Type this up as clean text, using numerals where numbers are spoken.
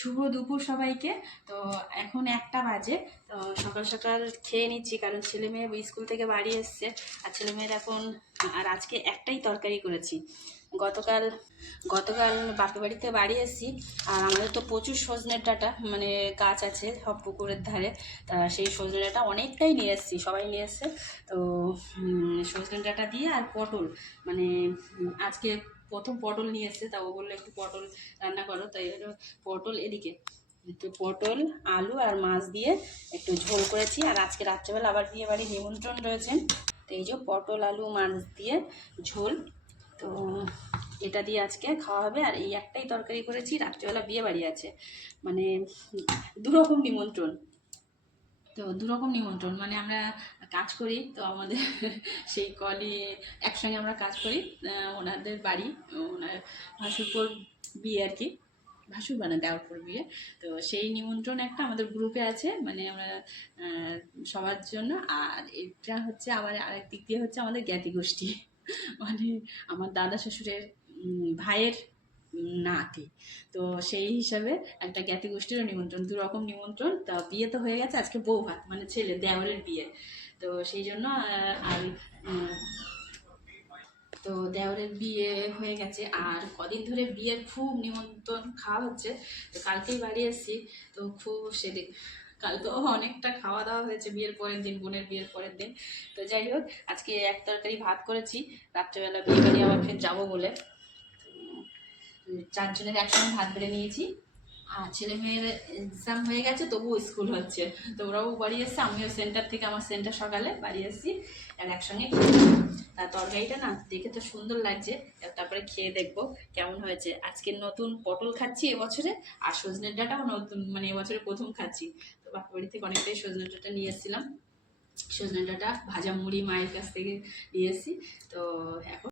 শুভ দুপুর সবাইকে। তো এখন 1টা বাজে। তো সকাল সকাল খেয়ে নিচ্ছি, কারণ ছেলে মেয়ে স্কুল থেকে বাড়ি এসছে। আর ছেলে মেয়ের এখন, আর আজকে একটাই তরকারি করেছি। গতকাল গতকাল বাপের বাড়িতে বাড়ি এসেছি। আর আমাদের তো প্রচুর সজনের ডাঁটা মানে গাছ আছে সব পুকুরের ধারে। তা সেই সজনে ডাঁটা অনেকটাই নিয়ে এসেছি, সবাই নিয়ে এসছে। তো সজনে ডাঁটা দিয়ে আর পটল, মানে আজকে প্রথম পটল নিয়ে এসছে। তা ও বললো একটু পটল রান্না করো, তাই পটল এদিকে একটু পটল আলু আর মাছ দিয়ে একটু ঝোল করেছি। আর আজকে রাত্রেবেলা আবার বিয়ে বাড়ি নিমন্ত্রণ রয়েছে, তো এই যে পটল আলু মাছ দিয়ে ঝোল। তো এটা দিয়ে আজকে খাওয়া হবে। আর এই একটাই তরকারি করেছি, রাত্রেবেলা বিয়ে বাড়ি আছে, মানে দুরকম নিমন্ত্রণ। তো দুরকম নিমন্ত্রণ, মানে আমরা কাজ করি তো আমাদের সেই কলই একসঙ্গে আমরা কাজ করি। ওনাদের বাড়ি, ওনার ভাসুরপুর বিয়ে আর কি, ভাসুর বানা দেওয়ারপুর বিয়ে। তো সেই নিমন্ত্রণ একটা আমাদের গ্রুপে আছে, মানে আমরা সবার জন্য। আর এটা হচ্ছে আবার আরেক দিক দিয়ে হচ্ছে আমাদের জ্ঞাতি গোষ্ঠী, মানে আমার দাদা শ্বশুরের ভাইয়ের নাতি। তো সেই হিসাবে একটা জ্ঞাতি গোষ্ঠীরও নিমন্ত্রণ, দুরকম নিমন্ত্রণ। তা বিয়ে তো হয়ে গেছে, আজকে বউ ভাত, মানে ছেলে দেওরের বিয়ে। তো সেই জন্য আর তো দেওরের বিয়ে হয়ে গেছে, আর কদিন ধরে বিয়ের খুব নিমন্ত্রণ খাওয়া হচ্ছে। তো কালকেই বাড়ি এসেছি, তো খুব সেদিন কালকেও অনেকটা খাওয়া দাওয়া হয়েছে বিয়ের পরের দিন, বোনের বিয়ের পরের দিন। তো যাই হোক, আজকে এক তরকারি ভাত করেছি, রাত্রেবেলা বিয়ে বাড়ি আবার ফের যাবো বলে। চারজনের একসঙ্গে ভাত বেড়ে নিয়েছি। আর ছেলে মেয়ের এক্সাম হয়ে গেছে, তবুও স্কুল হচ্ছে। তো ওরাও বাড়ি এসছে, আমিও সেন্টার থেকে, আমার সেন্টার সকালে বাড়ি এসেছি। আর একসঙ্গে তার তরকারিটা না দেখে তো সুন্দর লাগছে, তারপরে খেয়ে দেখবো কেমন হয়েছে। আজকে নতুন পটল খাচ্ছি এবছরে, আর সজনের ডাঁটাও নতুন, মানে এবছরে প্রথম খাচ্ছি। তো বাপা বাড়ি থেকে অনেকটাই সজনের ডাঁটা নিয়ে এসেছিলাম, সজনে ডাঁটা ভাজা মুড়ি মায়ের কাছ থেকে নিয়ে এসেছি। তো এখন